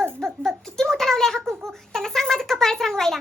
बघ बघ बघ किती मोठा लावलाय हा कुंकू. त्यांना सांग माझं कपाळच रंगवायला.